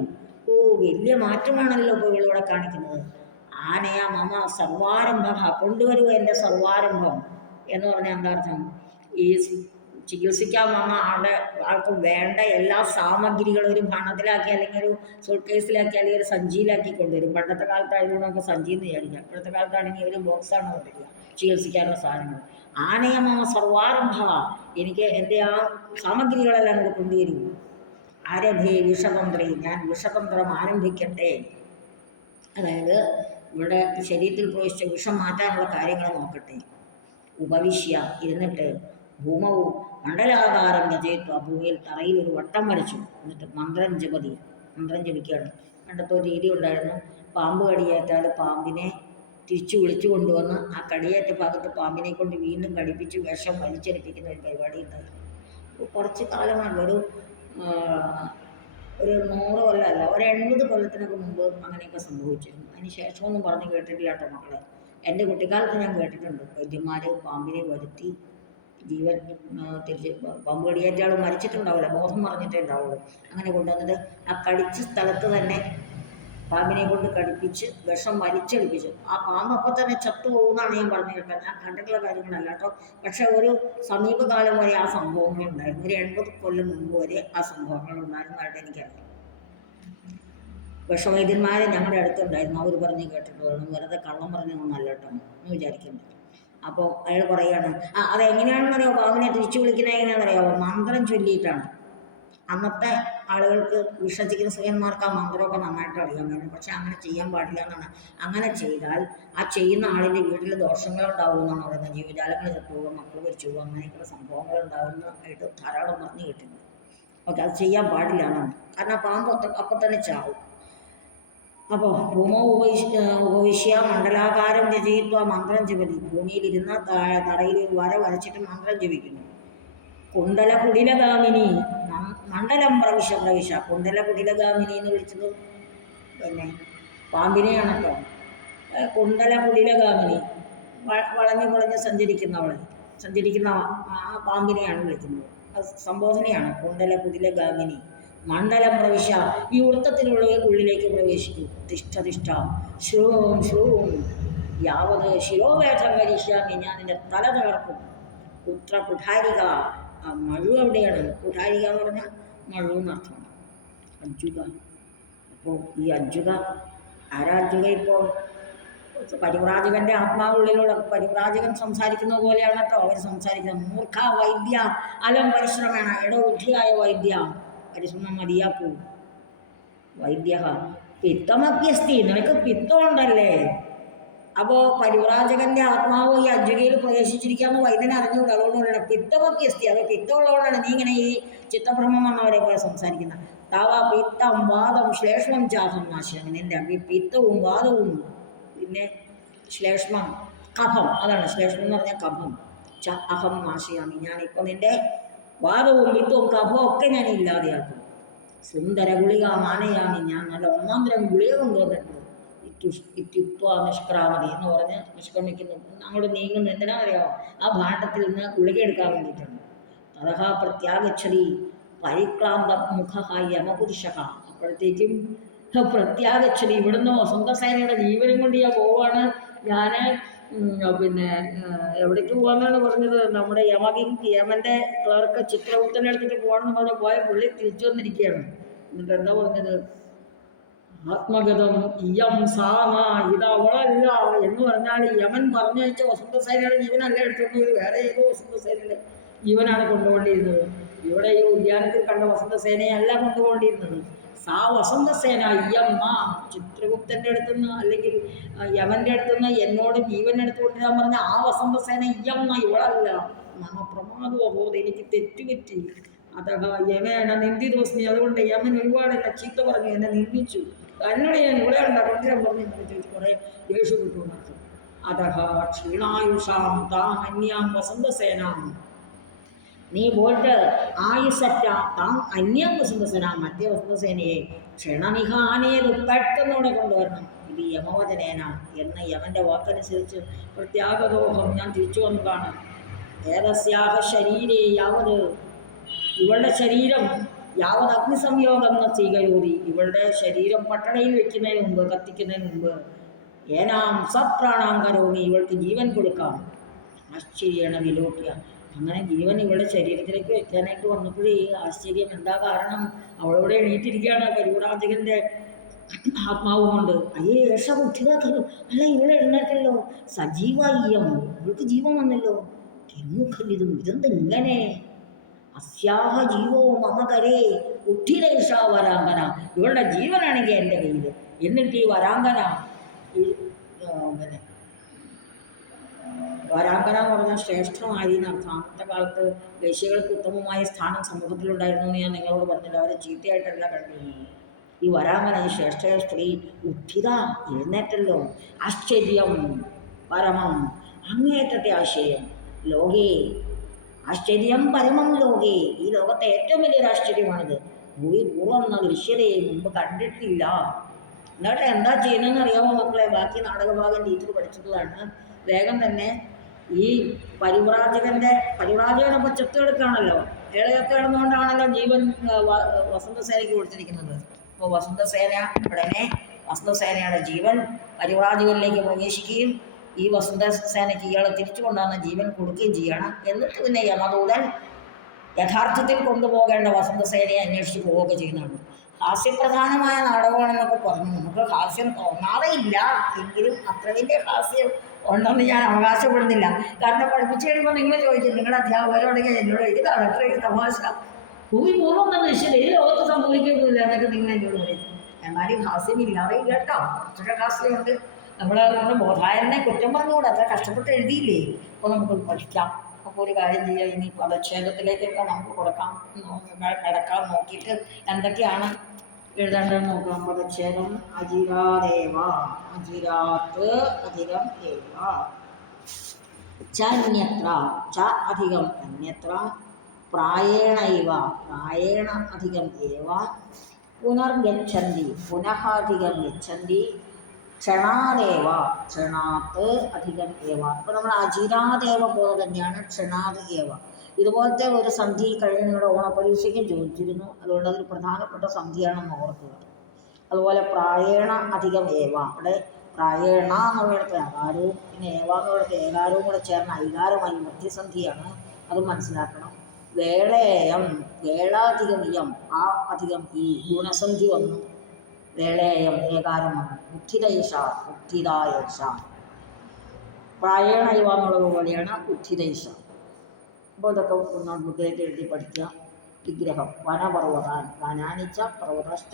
ഓ, വലിയ മാറ്റമാണല്ലോ ഇപ്പോൾ ഇവളിവിടെ കാണിക്കുന്നത്. ആനയ മമ സർവാരംഭ, കൊണ്ടുവരൂ എൻ്റെ സർവാരംഭം എന്ന് പറഞ്ഞാൽ എന്താർത്ഥം? ഈ ചികിത്സിക്കാൻ വന്ന ആൾക്ക് വേണ്ട എല്ലാ സാമഗ്രികളും ഒരു ഭണത്തിലാക്കി, അല്ലെങ്കിൽ ഒരു സൂട്ട് കേസിലാക്കി, അല്ലെങ്കിൽ ഒരു സഞ്ചിയിലാക്കി കൊണ്ടുവരും. പണ്ടത്തെ കാലത്തായിരുന്നു നമുക്ക് സഞ്ചി എന്ന് വിചാരിക്കാം. ഇപ്പോഴത്തെ കാലത്താണെങ്കിൽ ഒരു ബോക്സാണ് കൊണ്ടുവരിക ചികിത്സിക്കാനുള്ള സാധനങ്ങൾ. ആനയമ സർവാരംഭ, എനിക്ക് എൻ്റെ ആ സാമഗ്രികളെല്ലാം കൂടെ കൊണ്ടുവരൂ. ആരഭേ വിഷതന്ത്രി, ഞാൻ വിഷതന്ത്രം ആരംഭിക്കട്ടെ. അതായത് ഇവിടെ ശരീരത്തിൽ പ്രവേശിച്ച വിഷം മാറ്റാനുള്ള കാര്യങ്ങൾ നോക്കട്ടെ. ഉപവിശ്യ, ഇരുന്നിട്ട് ഭൂമവും മണ്ഡലാകാരം രചയിത്വ, ഭൂമിയിൽ തറയിൽ ഒരു വട്ടം വരച്ചു. എന്നിട്ട് മന്ത്രം ജപിക്കുകയാണ്. പണ്ടത്തെ ഒരു രീതി ഉണ്ടായിരുന്നു. പാമ്പ് കടിയേറ്റാൽ പാമ്പിനെ തിരിച്ചു വിളിച്ചു കൊണ്ടുവന്ന് ആ കടിയേറ്റ ഭാഗത്ത് പാമ്പിനെ കൊണ്ട് വീണ്ടും കടിപ്പിച്ച് വിഷം വലിച്ചെടുപ്പിക്കുന്ന ഒരു പരിപാടി ഉണ്ടായിരുന്നു. കുറച്ച് കാലമാണ്, ഒരു 100 കൊല്ലമല്ല, ഒരു 80 കൊല്ലത്തിനൊക്കെ മുമ്പ് അങ്ങനെയൊക്കെ സംഭവിച്ചിരുന്നു. അതിന് ശേഷമൊന്നും പറഞ്ഞ് കേട്ടിട്ടില്ല കേട്ടോ മക്കളെ. എൻ്റെ കുട്ടിക്കാലത്ത് ഞാൻ കേട്ടിട്ടുണ്ട്. വൈദ്യന്മാർ പാമ്പിനെ വരുത്തി ജീവൻ തിരിച്ച്, പാമ്പ് കടിയേറ്റാൾ മരിച്ചിട്ടുണ്ടാവില്ല, ബോധം മറിഞ്ഞിട്ടേ ഉണ്ടാവുള്ളൂ. അങ്ങനെ കൊണ്ടുവന്നിട്ട് ആ കടിച്ച സ്ഥലത്ത് തന്നെ പാമ്പിനെ കൊണ്ട് കടിപ്പിച്ച് വിഷം വലിച്ചെടുപ്പിച്ചു. ആ പാമ്പ് അപ്പം തന്നെ ചത്തുപോകുമെന്നാണ് ഞാൻ പറഞ്ഞു കേട്ടത്. ഞാൻ കണ്ടിട്ടുള്ള കാര്യങ്ങളല്ല കേട്ടോ. പക്ഷെ ഒരു സമീപകാലം വരെ ആ സംഭവങ്ങൾ ഉണ്ടായിരുന്നു. ഒരു 80 കൊല്ലം മുമ്പ് വരെ ആ സംഭവങ്ങൾ ഉണ്ടായിരുന്നതായിട്ട് എനിക്കറിയാം. വിഷവൈദ്യന്മാരെ ഞങ്ങളുടെ അടുത്തുണ്ടായിരുന്നു. അവർ പറഞ്ഞ് കേട്ടിട്ടുള്ളൂ. വെറുതെ കള്ളം പറഞ്ഞതൊന്നല്ല കേട്ടോ എന്ന് വിചാരിക്കുന്നുണ്ട്. അപ്പോൾ അയാൾ പറയുകയാണ്, അതെങ്ങനെയാണെന്നറിയാമോ? പാമ്പിനെ തിരിച്ചു വിളിക്കുന്നത് എങ്ങനെയാണെന്നറിയാമോ? മന്ത്രം ചൊല്ലിയിട്ടാണ്. അന്നത്തെ ആളുകൾക്ക് വിഷചികിത്സകന്മാർക്ക് ആ മന്ത്രമൊക്കെ നന്നായിട്ട് അറിയാൻ വേണ്ടി. പക്ഷെ അങ്ങനെ ചെയ്യാൻ പാടില്ല എന്നാണ്. അങ്ങനെ ചെയ്താൽ ആ ചെയ്യുന്ന ആളിൻ്റെ വീട്ടിൽ ദോഷങ്ങളുണ്ടാവും എന്നാണ് പറയുന്നത്. ജീവജാലങ്ങൾ ചത്തുപോകും, മക്കൾ മരിച്ചു പോകും, അങ്ങനെയൊക്കെയുള്ള സംഭവങ്ങൾ ഉണ്ടാകുന്നതായിട്ട് ധാരാളം പറഞ്ഞു കിട്ടുന്നു. ഓക്കെ, അത് ചെയ്യാൻ പാടില്ല എന്നാണ്. കാരണം പാമ്പ് അപ്പം തന്നെ ചാവും. അപ്പോൾ ഭൂമോ ഉപവിശ്യ മണ്ഡലാകാരം രചയിത്വ മന്ത്രം ജപതി, ഭൂമിയിലിരുന്ന തറയിൽ ഒരു വര വരച്ചിട്ട് മന്ത്രം ജപിക്കുന്നു. കുണ്ടല കുടിലഗാമിനി, മണ്ഡലം പ്രവിശ. കുണ്ടല കുടിലഗാമിനി എന്ന് വിളിച്ചത് പിന്നെ പാമ്പിനെയാണ് കേട്ടോ. കുണ്ടല കുടിലഗാമിനി, വളഞ്ഞ് സഞ്ചരിക്കുന്ന ആ പാമ്പിനെയാണ് വിളിക്കുന്നത്. അത് സംബോധനയാണ്. കുണ്ടല കുടിലഗാമിനി മണ്ഡലം പ്രവിശ, ഈ വൃത്തത്തിനുള്ള ഉള്ളിലേക്ക് പ്രവേശിക്കൂ. തിഷ്ഠ ശ്രൂം ശ്രൂം യാവത് ശിരോവേഷം കരിഷ്യാമി, ഞാൻ നിന്റെ തല തകർക്കും. പുത്ര കുഠാരിക, ആ മഴു എവിടെയാണ്? കുഠാരിക എന്ന് പറഞ്ഞാൽ മഴു എന്നർത്ഥമാണ്. അഞ്ജുക. അപ്പോൾ ഈ അഞ്ജുക ആരാ? അഞ്ജുക ഇപ്പോൾ പരിവ്രാജകന്റെ ആത്മാവുള്ളിലൂടെ പരിവ്രാജകൻ സംസാരിക്കുന്നത് പോലെയാണ് കേട്ടോ അവർ സംസാരിക്കുന്നത്. മൂർഖ വൈദ്യ അലം പരിശ്രമേണ, എടോ ബുദ്ധിയായ വൈദ്യ, പരിശ്രമം മതിയാക്കൂ. വൈദ്യ പിത്തമപ്യസ്തി, നിനക്ക് പിത്തമുണ്ടല്ലേ? അപ്പോൾ പരിവ്രാജകന്റെ ആത്മാവ് ഈ അഞ്ജുകയിൽ പ്രവേശിച്ചിരിക്കാന്ന് വൈദ്യനെ അറിഞ്ഞുകൂടാ. അതുകൊണ്ട് പറയണം പിത്തമൊക്കെ എസ്തി. അത് പിത്തമുള്ളതുകൊണ്ടാണ് നീ ഇങ്ങനെ ഈ ചിത്തഭ്രമം വന്നവരെ പോലെ സംസാരിക്കുന്നത്. തവ പിത്തം വാദം ശ്ലേഷ്മം ചാഹം നാശനം. നിന്റെ പിത്തവും വാദവും പിന്നെ ശ്ലേഷ്മം കഫം, അതാണ് ശ്ലേഷ്മം എന്ന് പറഞ്ഞാൽ കഫം. ച അഹം നാശയാമി, ഞാനിപ്പോൾ നിന്റെ വാദവും പിത്തവും കഫവും ഒക്കെ ഞാൻ ഇല്ലാതെയാക്കും. സുന്ദര ഗുളിക മാനയാമി, ഞാൻ നല്ല ഒന്നാന്തരം ഗുളിക കൊണ്ടുവന്നിട്ടുണ്ട്. ഇത്യുക്ത നിഷ്ക്രാമതി എന്ന് പറഞ്ഞ് നിഷ്ക്രമിക്കുന്നു, അങ്ങോട്ട് നീങ്ങുന്നു. എന്തിനാ അറിയാമോ? ആ ഭാണ്ഡത്തിൽ നിന്ന് ഗുളിക എടുക്കാൻ വേണ്ടിയിട്ടുണ്ട്. തഥ പ്രത്യാഗച്ഛതി പരിക്രാന്ത മുഖ യമപുരുഷ. അപ്പോഴത്തേക്കും പ്രത്യാഗച്ഛതി, ഇവിടുന്ന് വസന്തസേനയുടെ ജീവനും കൊണ്ട് ഞാൻ പോവാണ്. ഞാൻ പിന്നെ എവിടേക്ക് പോകാമെന്നാണ് പറഞ്ഞത്? നമ്മുടെ യമന്റെ ക്ലർക്ക് ചിത്രഗുപ്തനെ എടുത്തിട്ട് പോകണമെന്ന് പറഞ്ഞ് പോയ പുള്ളി തിരിച്ചു വന്നിരിക്കുകയാണ്. എന്നിട്ട് എന്താ പറഞ്ഞത്? ആത്മഗതം ഇയം സാമ, ഇത് അവളല്ല എന്ന് പറഞ്ഞാൽ യമൻ പറഞ്ഞയച്ച വസന്തസേനയുടെ ജീവനല്ല എടുത്തുകൊണ്ട് വേറെ ഏതോ വസന്തസേനയുടെ ജീവനാണ് കൊണ്ടുപോകേണ്ടിയിരുന്നത്. ഇവിടെ ഈ ഉദ്യാനത്തിൽ കണ്ട വസന്തസേനയല്ല കൊണ്ടുപോകേണ്ടിയിരുന്നത്. സാ വസന്തസേന ഇയം മാ, ചിത്രഗുപ്തൻ്റെ അടുത്തുനിന്ന് അല്ലെങ്കിൽ യമൻ്റെ അടുത്തുനിന്ന് എന്നോട് ജീവൻ എടുത്തുകൊണ്ടിരാൻ പറഞ്ഞ ആ വസന്തസേന ഇയം മാ, ഇവളല്ല. മമ പ്രമാദോ ബോധം, എനിക്ക് തെറ്റുപറ്റി. അതഹ യമേണ നിന്ദിതോസ്മി, അതുകൊണ്ട് യമൻ ഒരുപാടല്ല ചീത്ത പറഞ്ഞു, എന്നെ നിന്ദിച്ചു. എന്നോട് ഞാൻ ഇവിടെ കൊണ്ടുവരാൻ പറഞ്ഞു ചോദിച്ചു, കുറേ ദേഷ്യപ്പെട്ടു എന്നർത്ഥം. അതഹ ക്ഷീണായുഷാം താം അന്യാം വസന്തസേനാം, നീ പോയിട്ട് ആയുസറ്റ താം അന്യം വസന്തസേന, മറ്റേ വസന്തസേനയെ ക്ഷണമിഹാനേത് പെട്ടെന്നോടെ കൊണ്ടുവരണം. ഇത് യമവചനേന എന്ന യമന്റെ വാക്കനുസരിച്ച് പ്രത്യാഗതോഹം, ഞാൻ തിരിച്ചു വന്നതാണ്. ഏതസ്യാഹ ശരീരേ യാവത്, ഇവളുടെ ശരീരം യാവത് അഗ്നിസംയോഗം എന്ന സ്വീകരോതി, ഇവളുടെ ശരീരം പട്ടണയിൽ വെക്കുന്നതിന് മുമ്പ്, കത്തിക്കുന്നതിന് മുമ്പ്, ഏനാം സപ്രാണാം കരോമി, ഇവൾക്ക് ജീവൻ കൊടുക്കാം. ആശ്ചര്യേണ വിലോക്യ, അങ്ങനെ ജീവൻ ഇവളുടെ ശരീരത്തിലേക്ക് വെക്കാനായിട്ട് വന്നപ്പോഴേ ആശ്ചര്യം. എന്താ കാരണം? അവളോടെ എണീറ്റിരിക്കുകയാണ് പരിവ്രാജകന്റെ ആത്മാവ് കൊണ്ട്. അയ്യേ ഏഷ ബുദ്ധിതാക്കല്ലോ, അല്ല ഇവളെ എഴുന്നേറ്റല്ലോ. സജീവായ്യം, ഇവൾക്ക് ജീവൻ വന്നല്ലോ. എന്നുഖലിതും, ഇതെന്താ ഇങ്ങനെ? അസ്യാഹ ജീവോ മമ കരേ ഉഠിരേഷ വരാങ്കന, ഇവളുടെ ജീവനാണെങ്കിൽ എൻ്റെ കയ്യിൽ. എന്നിട്ട് ഈ വരാങ്കന, പിന്നെ വരാങ്കന എന്ന് പറഞ്ഞാൽ ശ്രേഷ്ഠമായി എന്നർത്ഥം. അന്നത്തെ കാലത്ത് വേശ്യകൾക്ക് ഉത്തമമായ സ്ഥാനം സമൂഹത്തിലുണ്ടായിരുന്നു എന്ന് ഞാൻ നിങ്ങളോട് പറഞ്ഞില്ല. അവരെ ചീത്തയായിട്ടല്ല കണ്ടിരുന്നത്. ഈ വരാങ്കന, ഈ ശ്രേഷ്ഠ സ്ത്രീ ഉദ്ധിത, എഴുന്നേറ്റല്ലോ. ആശ്ചര്യം പരമം, അങ്ങേറ്റത്തെ ആശ്ചര്യം. ലോകേ ആശ്ചര്യം പരമം ലോകേ, ഈ ലോകത്തെ ഏറ്റവും വലിയൊരു ആശ്ചര്യമാണിത്. ഭൂമി പൂർവ്വം എന്ന ദൃശ്യതയെ മുമ്പ് കണ്ടിട്ടില്ല. എന്നിട്ട് എന്താ ചെയ്യുന്നതെന്ന് അറിയാമോ മക്കളെ? ബാക്കി നാടകഭാഗം ടീച്ചർ പഠിച്ചിട്ടുള്ളതാണ്. വേഗം തന്നെ ഈ പരിവ്രാജകനൊപ്പം ചെത്തെടുക്കുകയാണല്ലോ. ഏഴ് ചെത്തെടുന്നുകൊണ്ടാണല്ലോ ജീവൻ വസന്തസേനയ്ക്ക് കൊടുത്തിരിക്കുന്നത്. അപ്പോൾ വസന്തസേന ഉടനെ വസന്തസേനയുടെ ജീവൻ പരിവ്രാജകനിലേക്ക് പ്രവേശിക്കുകയും ഈ വസന്തസേനയ്ക്ക് ഇയാളെ തിരിച്ചു കൊണ്ടുവന്ന ജീവൻ കൊടുക്കുകയും ചെയ്യണം. എന്നിട്ട് പിന്നെ യമദൂതൻ യഥാർത്ഥത്തിൽ കൊണ്ടുപോകേണ്ട വസന്തസേനയെ അന്വേഷിച്ച് പോവുകയൊക്കെ ചെയ്യുന്നതാണ്. ഹാസ്യപ്രധാനമായ നാടകമാണെന്നൊക്കെ പറഞ്ഞു. നമുക്ക് ഹാസ്യം തോന്നാറേ ഇല്ല, എങ്കിലും അത്ര വലിയ ഹാസ്യം ഉണ്ടെന്ന് ഞാൻ അവകാശപ്പെടുന്നില്ല. കാരണം പഠിപ്പിച്ചു കഴിയുമ്പോൾ നിങ്ങൾ ചോദിക്കും, നിങ്ങളുടെ അധ്യാപകരോടെങ്കിൽ എന്നോട് ഇതാണ് അത്ര തമാശ, ഭൂമി പൂർവ്വം എന്ന നിശ്ചയം ഈ ലോകത്ത് സംഭവിക്കുന്നില്ല എന്നൊക്കെ നിങ്ങൾ എന്നോട് പറയും. എന്നാലും ഹാസ്യം ഇല്ലാതെ ഇല്ല കേട്ടോ, അത്ര ഹാസ്യമുണ്ട്. നമ്മുടെ ബോധായനെ കുറ്റം പറഞ്ഞുകൂടെ, അത്ര കഷ്ടപ്പെട്ട് എഴുതിയില്ലേ. അപ്പോൾ നമുക്ക് പഠിക്കാം. അപ്പോൾ ഒരു കാര്യം ചെയ്യാം, ഇനി പദച്ഛേദത്തിലേക്കൊക്കെ നമുക്ക് കിടക്കാം. നോക്കിയിട്ട് എന്തൊക്കെയാണ് എഴുതേണ്ടതെന്ന് നോക്കാം. പദച്ഛേദം അജിരാദേവ, അജിരാത്ത് അധികം ഏവ, ചന്യത്ര, ച അധികം അന്യത്ര, പ്രായേണൈവ, പ്രായേണ അധികം ഏവ, പുനർഗച്ഛന്തി, പുനഃ അധികം ഗച്ഛന്തി, ക്ഷണാദേവ, ക്ഷണാത്ത് അധികം ഏവ. അപ്പോൾ നമ്മൾ അജിരാദേവ പോലെ തന്നെയാണ് ക്ഷണാത് ഏവ. ഇതുപോലത്തെ ഒരു സന്ധി കഴിഞ്ഞ നിങ്ങളുടെ ഓണപരീക്ഷയ്ക്കും ചോദിച്ചിരുന്നു. അതുകൊണ്ട് അതൊരു പ്രധാനപ്പെട്ട സന്ധിയാണെന്ന് ഓർക്കുക. അതുപോലെ പ്രായേണ അധികം ഏവ, അവിടെ പ്രായേണ എന്നുള്ളിടത്ത് അകാരവും പിന്നെ ഏവ എന്നുള്ളിടത്ത് ഏകാരവും കൂടെ ചേർന്ന ഐകാരമായി മധ്യസന്ധിയാണ്, അത് മനസ്സിലാക്കണം. വേളേയം, വേളാധികം ഇയം, ആ അധികം ഈ ഗുണസന്ധി വന്നു. വേളേയം ഏകാരം വന്നു. ഉദ്ധിതൈഷ, ഉദ്ധിതായേഷ. പ്രായേണ ഇവ എന്നുള്ളത് പോലെയാണ് ഉദ്ധിതൈഷ. അപ്പോൾ ഇതൊക്കെ നോട്ട്ബുക്കിലേക്ക് എഴുതി പഠിക്കുക. വിഗ്രഹം വനപർവ്വതാൻ, വനാനിച്ച പർവ്വതശ്ച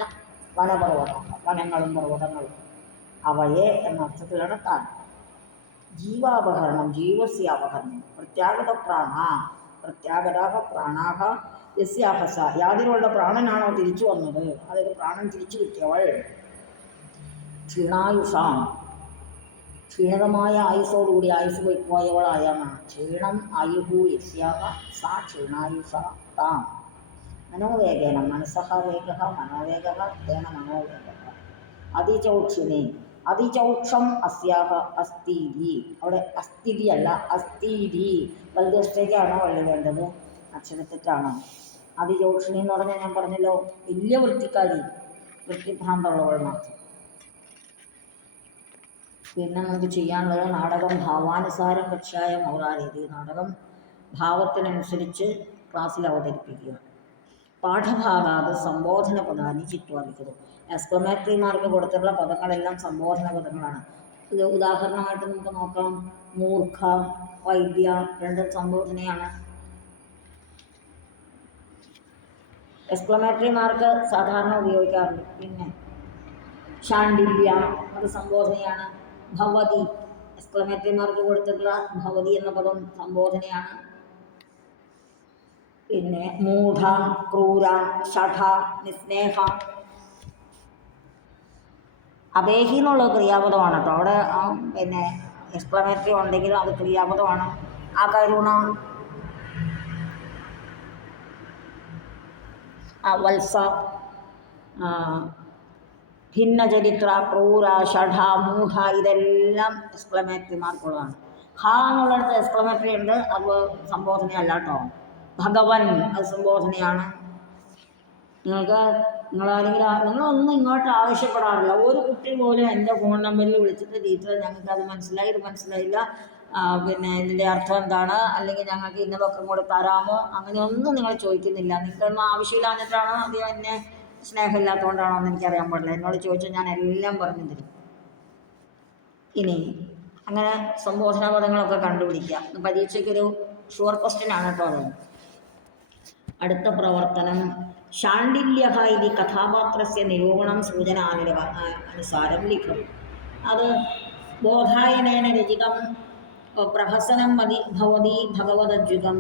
വനപർവ്വത, വനങ്ങളും പർവ്വതങ്ങളും അവയെ എന്ന അർത്ഥത്തിലാണ് താൻ. ജീവാപഹരണം, ജീവസ്യ അപഹരണം. പ്രത്യാഗത പ്രാണാഹ യസ്യാഹസ, യാതിലുള്ള പ്രാണനാണോ തിരിച്ചു വന്നത്, അതായത് പ്രാണൻ തിരിച്ചു കിട്ടിയവൾ. ക്ഷീണായുഷാം, ക്ഷീണിതമായ ആയുസോടുകൂടി ആയുസ് പോയവളായെന്നാണ്. ക്ഷീണം ആയുഹു യസ്യാഹ സാ ക്ഷീണായുഷ താം. മനോവേഗേന, മനസ്സഹ വേഗ മനോവേഗ തേന മനോവേഗ. അതിചൗക്ഷിണി, അതിചൗക്ഷം അസ്യാഹ അസ്ഥീതി. അവിടെ അസ്ഥിതി അല്ല അസ്ഥീതി. വലതുവശത്തേക്കാണോ എഴുതേണ്ടത്, അക്ഷരത്തെറ്റാണോ? അതിചൗക്ഷിണി എന്ന് പറഞ്ഞാൽ ഞാൻ പറഞ്ഞല്ലോ, വലിയ വൃത്തിക്കാരി, വൃത്തിഭ്രാന്തമുള്ളവൾ മാത്രം. പിന്നെ നമുക്ക് ചെയ്യാനുള്ളത് നാടകം ഭാവാനുസാരം കക്ഷായ മൗറാരീതി. നാടകം ഭാവത്തിനനുസരിച്ച് ക്ലാസ്സിൽ അവതരിപ്പിക്കുക. പാഠഭാഗാത് സംബോധന പദാനി ചിത്വാലിക്കത്. എക്സ്ക്ലമേറ്ററി മാർക്ക് കൊടുത്തിട്ടുള്ള പദങ്ങളെല്ലാം സംബോധന പദങ്ങളാണ്. ഇത് ഉദാഹരണമായിട്ട് നമുക്ക് നോക്കാം. മൂർഖ, വൈദ്യ, രണ്ടും സംബോധനയാണ്. എക്സ്ക്ലമേറ്ററി മാർക്ക് സാധാരണ ഉപയോഗിക്കാറുണ്ട്. പിന്നെ ശാണ്ഡില്യ, അത് സംബോധനയാണ്. ഭവതി, എക്സ്ക്ലമേറ്ററി മാർക്ക് കൊടുത്തിട്ടുള്ള ഭവതി എന്ന പദം സംബോധനയാണ്. പിന്നെ മൂഢ, ക്രൂര, ഷഠ, നിസ്നേഹ. അപേഹി എന്നുള്ളത് ക്രിയാപദമാണ് കേട്ടോ. അവിടെ പിന്നെ എക്സ്ക്ലമേറ്ററി ഉണ്ടെങ്കിലും അത് ക്രിയാപദമാണ്. അകരുണ, വത്സ, ഭിന്നചരിത്ര, ക്രൂര, ഷഠ, മൂഢ, ഇതെല്ലാം എക്സ്ക്ലമേറ്ററി മാർക്കുള്ളതാണ്. ഹ എന്നുള്ളിടത്ത് എക്സ്ക്ലമേറ്ററി ഉണ്ട്, അത് സംബോധനയല്ല കേട്ടോ. ഭഗവൻ, അത് സംബോധനയാണ്. നിങ്ങളൊന്നും ഇങ്ങോട്ട് ആവശ്യപ്പെടാറില്ല. ഒരു കുട്ടി പോലും എൻ്റെ ഫോൺ നമ്പറിൽ വിളിച്ചിട്ട് ടീച്ചർ ഞങ്ങൾക്ക് അത് മനസ്സിലായി, ഇത് മനസ്സിലായില്ല, പിന്നെ ഇതിൻ്റെ അർത്ഥം എന്താണ്, അല്ലെങ്കിൽ ഞങ്ങൾക്ക് ഇന്നതൊക്കെ കൂടെ തരാമോ, അങ്ങനെയൊന്നും നിങ്ങൾ ചോദിക്കുന്നില്ല. നിങ്ങൾക്കൊന്നും ആവശ്യമില്ലാഞ്ഞിട്ടാണോ, അത് എന്നെ സ്നേഹമില്ലാത്തതുകൊണ്ടാണോ എന്ന് എനിക്കറിയാൻ പാടില്ല. എന്നോട് ചോദിച്ചാൽ ഞാൻ എല്ലാം പറഞ്ഞു തരും. ഇനി അങ്ങനെ സംബോധന പദങ്ങളൊക്കെ കണ്ടുപിടിക്കുക. പരീക്ഷയ്ക്കൊരു ഷുവർ ക്വസ്റ്റ്യൻ ആണ് കേട്ടോ അത്. അടുത്ത പ്രവർത്തനം ശാണ്ഡില്യഃ ഇതി കഥാപാത്രസ്യ നിരൂപണം സൂചന അനുസാരം ലിഖം. അത് ബോധായനേന രചിതം പ്രഹസനം ഭവതി ഭഗവദജ്ജുകം.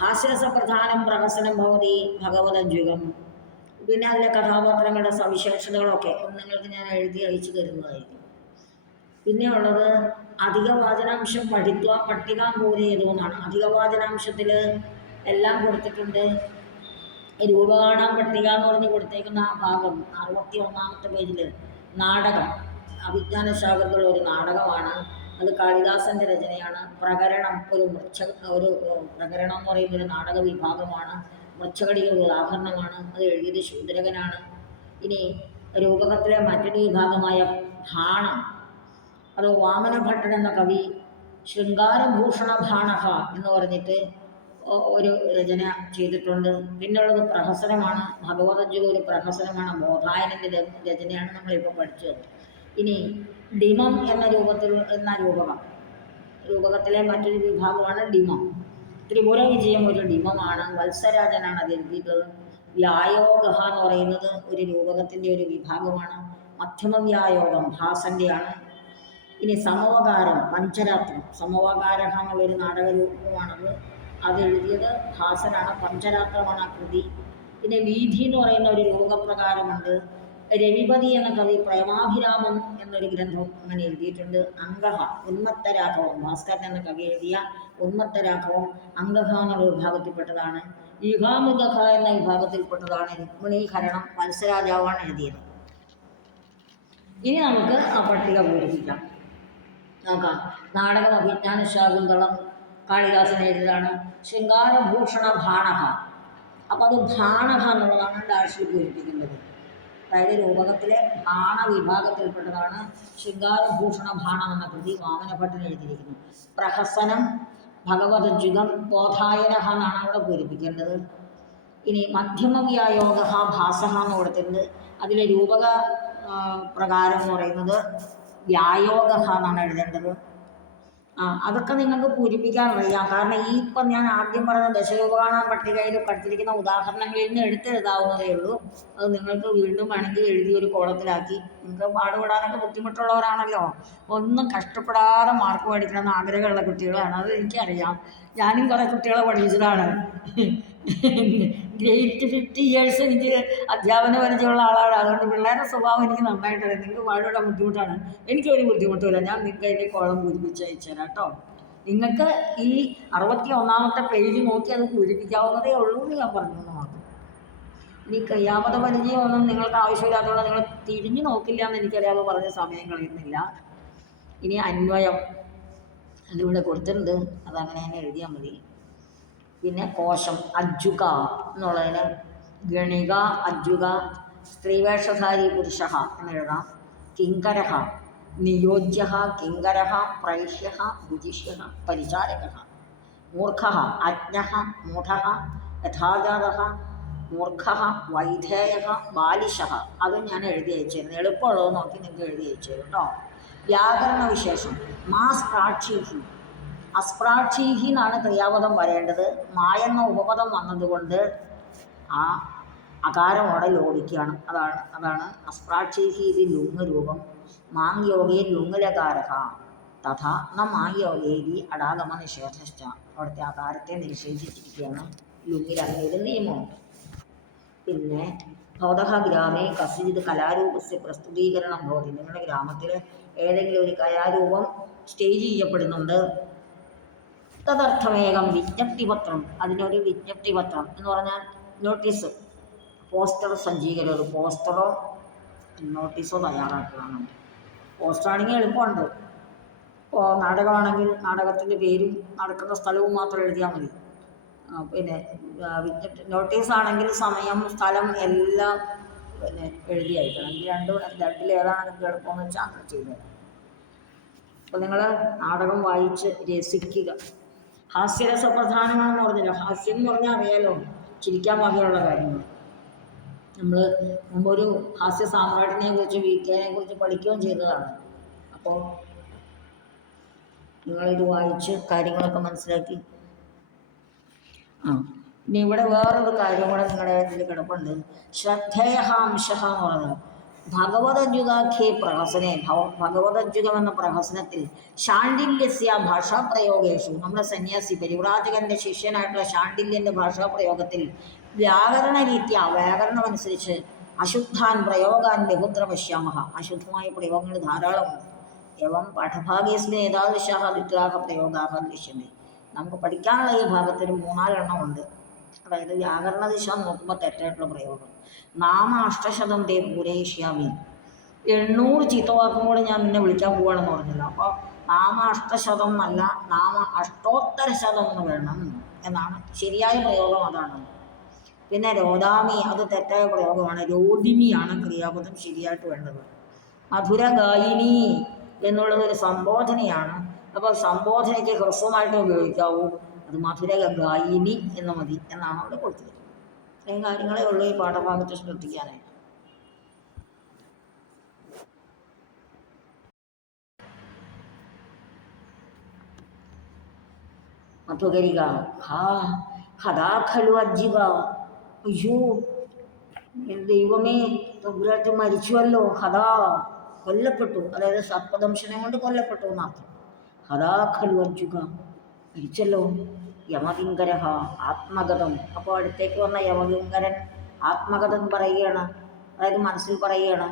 ഹാസ്യരസപ്രധാനം പ്രഹസനം ഭവതി ഭഗവദജ്ജുകം. പിന്നെ അതിലെ കഥാപാത്രങ്ങളുടെ സവിശേഷതകളൊക്കെ നിങ്ങൾക്ക് ഞാൻ എഴുതി അയച്ചു തരുന്നതായിരിക്കും. പിന്നെ ഉള്ളത് അധിക വാചനാംശം പഠിത്വ പട്ടികാം പൂരയതു എന്നാണ്. അധിക വാചനാംശത്തിൽ എല്ലാം കൊടുത്തിട്ടുണ്ട്. രൂപകാണാൻ പട്ടിക എന്ന് പറഞ്ഞ് കൊടുത്തേക്കുന്ന ആ ഭാഗം 61ാമത്തെ പേജിൽ നാടകം, അഭിജ്ഞാനശാഖത്തുള്ള ഒരു നാടകമാണ്. അത് കാളിദാസൻ്റെ രചനയാണ്. പ്രകരണം, ഒരു പ്രകരണം എന്ന് പറയുന്ന ഒരു നാടക വിഭാഗമാണ്. മൃച്ഛകടിയുടെ ഉദാഹരണമാണ്. അത് എഴുതിയത് ശൂദ്രകനാണ്. ഇനി രൂപകത്തിലെ മറ്റൊരു വിഭാഗമായ ഭാണം, അത് വാമനഭട്ടൻ എന്ന കവി ശൃംഗാരഭൂഷണ ഭാണഹ എന്ന് പറഞ്ഞിട്ട് ഒരു രചന ചെയ്തിട്ടുണ്ട്. പിന്നുള്ളത് പ്രഹസനമാണ്. ഭഗവദജ്ജുക ഒരു പ്രഹസനമാണ്. ബോധായനൻ്റെ രചനയാണ് നമ്മളിപ്പോൾ പഠിച്ചത്. ഇനി ഡിമം എന്ന രൂപകത്തിലെ മറ്റൊരു വിഭാഗമാണ് ഡിമം. ത്രിപുര വിജയം ഒരു ഡിമമാണ്. വത്സരാജനാണ് അത് എഴുതിയിട്ടുള്ളത്. വ്യായോഗ എന്ന് പറയുന്നത് ഒരു രൂപകത്തിൻ്റെ ഒരു വിഭാഗമാണ്. മധ്യമവ്യായോഗം ഭാസൻ്റെയാണ്. ഇനി സമവകാരം പഞ്ചരാത്രം, സമവകാര എന്നുള്ളൊരു നാടകരൂപമാണത്. അത് എഴുതിയത് ഭാസനാണ്. പഞ്ചരാത്രമാണ് ആ കൃതി. പിന്നെ വീഥി എന്ന് പറയുന്ന ഒരു രൂപപ്രകാരമുണ്ട്. രവിപതി എന്ന കവി പ്രേമാഭിരാമം എന്നൊരു ഗ്രന്ഥം അങ്ങനെ എഴുതിയിട്ടുണ്ട്. അംഗഹ, ഉന്മത്തരാഘവം, ഭാസ്കരൻ എന്ന കവി എഴുതിയ ഉന്മത്തരാഘവം അംഗഹ എന്നുള്ള വിഭാഗത്തിൽപ്പെട്ടതാണ്. യുഗാമുഖ എന്ന വിഭാഗത്തിൽപ്പെട്ടതാണ്. രുക്മിണീകരണം വത്സരാജാവാണ് എഴുതിയത്. ഇനി നമുക്ക് ആ പട്ടിക പൂരിപ്പിക്കാം. നോക്കാം. നാടകം അഭിജ്ഞാനശാകുന്തളം കാളിദാസൻ എഴുതിയതാണ്. ശൃംഗാരഭൂഷണ ഭാണഹ, അപ്പോൾ അത് ഭാണഹ എന്നുള്ളതാണ് ഡാഷിൽ പൂരിപ്പിക്കേണ്ടത്. അതായത് രൂപകത്തിലെ ഭാണ വിഭാഗത്തിൽപ്പെട്ടതാണ് ശൃംഗാരഭൂഷണ ഭാണം എന്ന കൃതി. വാമനഭട്ടൻ എഴുതിയിരിക്കുന്നു. പ്രഹസനം ഭഗവദജ്ജുകം ബോധായനഹ എന്നാണ് അവിടെ പൂരിപ്പിക്കേണ്ടത്. ഇനി മധ്യമവ്യായോഗ ഭാസഹ എന്ന് കൊടുത്തിട്ടുണ്ട്. അതിലെ രൂപക പ്രകാരം എന്ന് പറയുന്നത് വ്യായോഗ എന്നാണ് എഴുതേണ്ടത്. അതൊക്കെ നിങ്ങൾക്ക് പൂരിപ്പിക്കാൻ അറിയാം. കാരണം ഈ ഇപ്പം ഞാൻ ആദ്യം പറഞ്ഞ ദശരൂപകാണ പട്ടികയിൽ പഠിച്ചിരിക്കുന്ന ഉദാഹരണങ്ങളിൽ നിന്ന് എടുത്തെഴുതാവുന്നതേ ഉള്ളൂ. അത് നിങ്ങൾക്ക് വീണ്ടും വേണമെങ്കിൽ എഴുതി ഒരു കോളത്തിലാക്കി, നിങ്ങൾക്ക് പാടുപെടാനൊക്കെ ബുദ്ധിമുട്ടുള്ളവരാണല്ലോ, ഒന്നും കഷ്ടപ്പെടാതെ മാർക്ക് മേടിക്കണമെന്ന് ആഗ്രഹമുള്ള കുട്ടികളാണ്. അത് എനിക്കറിയാം. ഞാനും കുറേ കുട്ടികളെ പഠിപ്പിച്ചതാണ്. ഗ്രേറ്റ് 50 ഇയേഴ്സ് എനിക്ക് അധ്യാപന പരിചയമുള്ള ആളാണ്. അതുകൊണ്ട് പിള്ളേരുടെ സ്വഭാവം എനിക്ക് നന്നായിട്ടറിയാം. നിങ്ങൾക്ക് പാടുപെടാൻ ബുദ്ധിമുട്ടാണ്, എനിക്കൊരു ബുദ്ധിമുട്ടുമില്ല. ഞാൻ നിങ്ങൾക്ക് അതിൻ്റെ കോളം പൂരിപ്പിച്ച് അയച്ചു തരാം കേട്ടോ. നിങ്ങൾക്ക് ഈ 61ാമത്തെ പേജ് നോക്കി അത് പൂരിപ്പിക്കാവുന്നതേ ഉള്ളൂ എന്ന് ഞാൻ പറഞ്ഞു എന്ന് മാത്രം. ഇനി ക്രിയാപദ പരിചയമൊന്നും നിങ്ങൾക്ക് ആവശ്യമില്ലാത്തതുകൊണ്ട് നിങ്ങൾ തിരിഞ്ഞു നോക്കില്ല എന്ന് എനിക്കറിയാതെ പറഞ്ഞ സമയം കളയുന്നില്ല. ഇനി അന്വയം അതിവിടെ കൊടുത്തിട്ടുണ്ട്, അതങ്ങനെ തന്നെ എഴുതിയാൽ മതി. പിന്നെ കോശം അജ്ജുക എന്നുള്ളതിന് ഗണിക അജ്ജുക, സ്ത്രീവേഷധാരി പുരുഷ എന്നെഴുതാം. കിങ്കരഹ നിയോജ്യ, കിങ്കരഹ പ്രൈഷ്യ, ഭുജിഷ്യ, പരിചാരക. മൂർഖ അജ്ഞ, മൂഢ, യഥാജാത, മൂർഖ, വൈധേയ, ബാലിശ. അതും ഞാൻ എഴുതി അയച്ചിരുന്നു. എളുപ്പമുള്ളത് നോക്കി നിങ്ങൾക്ക് എഴുതി അയച്ചു തരും കേട്ടോ. വ്യാകരണ വിശേഷം മാസ് പ്രാക്ഷീഹി, അസ്പ്രാക്ഷീഹി എന്നാണ് ക്രിയാപദം വരേണ്ടത്. മായെന്ന ഉപപദം വന്നതുകൊണ്ട് ആ അകാരമോടെ ലോപിക്കുകയാണ്. അതാണ് അസ്പ്രാക്ഷീഹി. ഇത് ലുങ് രൂപം. മാങ് യോഗേ ലുങ്ങിലകാരഹ തഥാ ന മാങ് യോഗേരി അടാഗമ നിഷേധശ്ച. അവിടുത്തെ അകാരത്തെ നിഷേധിച്ചിരിക്കുകയാണ്. ലുങ്ങിൽ അങ്ങനെ ഒരു നിയമമുണ്ട്. പിന്നെ ഭവതഃ ഗ്രാമേ കസ്യചിത് കലാരൂപസ്യ പ്രസ്തുതീകരണം ഭവതി. നിങ്ങളുടെ ഗ്രാമത്തിൽ ഏതെങ്കിലും ഒരു കലാരൂപം സ്റ്റേജ് ചെയ്യപ്പെടുന്നുണ്ട്. തദർത്ഥമേകം വിജ്ഞപ്തിപത്രം, അതിനൊരു വിജ്ഞപ്തിപത്രം എന്ന് പറഞ്ഞാൽ നോട്ടീസ്, പോസ്റ്റർ സജ്ജീകരണം. ഒരു പോസ്റ്ററോ നോട്ടീസോ തയ്യാറാക്കുകയാണ്. പോസ്റ്ററാണെങ്കിൽ എളുപ്പമുണ്ട്. ഇപ്പോൾ നാടകമാണെങ്കിൽ നാടകത്തിൻ്റെ പേരും നടക്കുന്ന സ്ഥലവും മാത്രം എഴുതിയാൽ മതി. പിന്നെ നോട്ടീസാണെങ്കിൽ സമയം സ്ഥലം എല്ലാം പിന്നെ എഴുതി അയക്കണം. ഈ രണ്ടിലേതാണ് നിങ്ങൾക്ക് എളുപ്പമെന്ന് വെച്ചാൽ അങ്ങനെ ചെയ്തു തരാം. അപ്പോൾ നിങ്ങൾ നാടകം വായിച്ച് രസിക്കുക. ഹാസ്യരസപ്രധാനമാണെന്ന് പറഞ്ഞല്ലോ. ഹാസ്യം എന്ന് പറഞ്ഞാൽ അറിയാലോ, ചിരിക്കാൻ വകയുള്ള കാര്യങ്ങൾ. നമ്മൾ മുമ്പൊരു ഹാസ്യ സാമ്രാട്ടിനെ കുറിച്ച് വിഖ്യാനെ കുറിച്ച് പഠിക്കുകയും ചെയ്തതാണ്. അപ്പോൾ നിങ്ങളിത് വായിച്ച് കാര്യങ്ങളൊക്കെ മനസ്സിലാക്കി. ഇനി ഇവിടെ വേറൊരു കാര്യം കൂടെ നിങ്ങളുടെ ഇതിൽ കിടപ്പുണ്ട്. ശ്രദ്ധേയ അംശ എന്ന് പറയുന്നത് ഭഗവതജ്ജുകാഖ്യേ പ്രഹസനെ, ഭഗവതജ്ജുകം എന്ന പ്രഹസനത്തിൽ ശാണ്ഡില്യസ്യ ഭാഷാപ്രയോഗേഷു, നമ്മുടെ സന്യാസി പരിവ്രാജകന്റെ ശിഷ്യനായിട്ടുള്ള ശാണ്ഡില്യന്റെ ഭാഷാപ്രയോഗത്തിൽ വ്യാകരണരീത്യ വ്യാകരണമനുസരിച്ച് അശുദ്ധാൻ പ്രയോഗാൻ ബഹുത്ര പശ്യാമഹ, അശുദ്ധമായ പ്രയോഗങ്ങൾ ധാരാളമുണ്ട്. എവം പാഠഭാഗേസ്മിൻ ഏതാദൃശാഹ വിഗ്രാഹ പ്രയോഗാഹ ദൃശ്യന്തി. നമുക്ക് പഠിക്കാനുള്ള ഈ ഭാഗത്തിൽ 3-4 എണ്ണം ഉണ്ട്. അതായത് വ്യാകരണ ദിശ നോക്കുമ്പോൾ തെറ്റായിട്ടുള്ള പ്രയോഗം. നാമ അഷ്ടശതം തേ പൂരയിഷ്യാമി, 800 ചീത്തവാക്കും കൂടെ ഞാൻ നിന്നെ വിളിക്കാൻ പോവുകയാണെന്ന് പറഞ്ഞല്ലോ. അപ്പോൾ നാമ അഷ്ടശതം എന്നല്ല, നാമ അഷ്ടോത്തര ശതം എന്ന് വേണം എന്നാണ് ശരിയായ പ്രയോഗം. അതാണ്. പിന്നെ രോദാമി, അത് തെറ്റായ പ്രയോഗമാണ്. രോദിമിയാണ് ക്രിയാപദം ശരിയായിട്ട് വേണ്ടത്. മധുര ഗായിനി എന്നുള്ളത് ഒരു സംബോധനയാണ്. അപ്പോൾ സംബോധനയ്ക്ക് ഹ്രസ്വമായിട്ട് ഉപയോഗിക്കാവൂ. അത് മധുര ഗായിനി എന്ന് മതി എന്നാണ് അവിടെ കൊടുത്തത്. ഇത്രയും കാര്യങ്ങളേ ഉള്ളൂ ഈ പാഠഭാഗത്ത് ശ്രദ്ധിക്കാനായിട്ട്. മധുകരിക ഹദാ ഖലു അജ്ജിക, അയ്യോ ദൈവമേ തമ്പുരാട്ടി മരിച്ചുവല്ലോ. ഹദാ കൊല്ലപ്പെട്ടു, അതായത് സർപ്പദംശനം കൊണ്ട് കൊല്ലപ്പെട്ടു എന്നർത്ഥം. ഹദാ ഖലു അജ്ജുക മരിച്ചല്ലോ. യമകിങ്കരഹ ആത്മഗതം, അപ്പോൾ അടുത്തേക്ക് വന്ന യമകിങ്കരൻ ആത്മഗതം പറയുകയാണ്, അതായത് മനസ്സിൽ പറയുകയാണ്.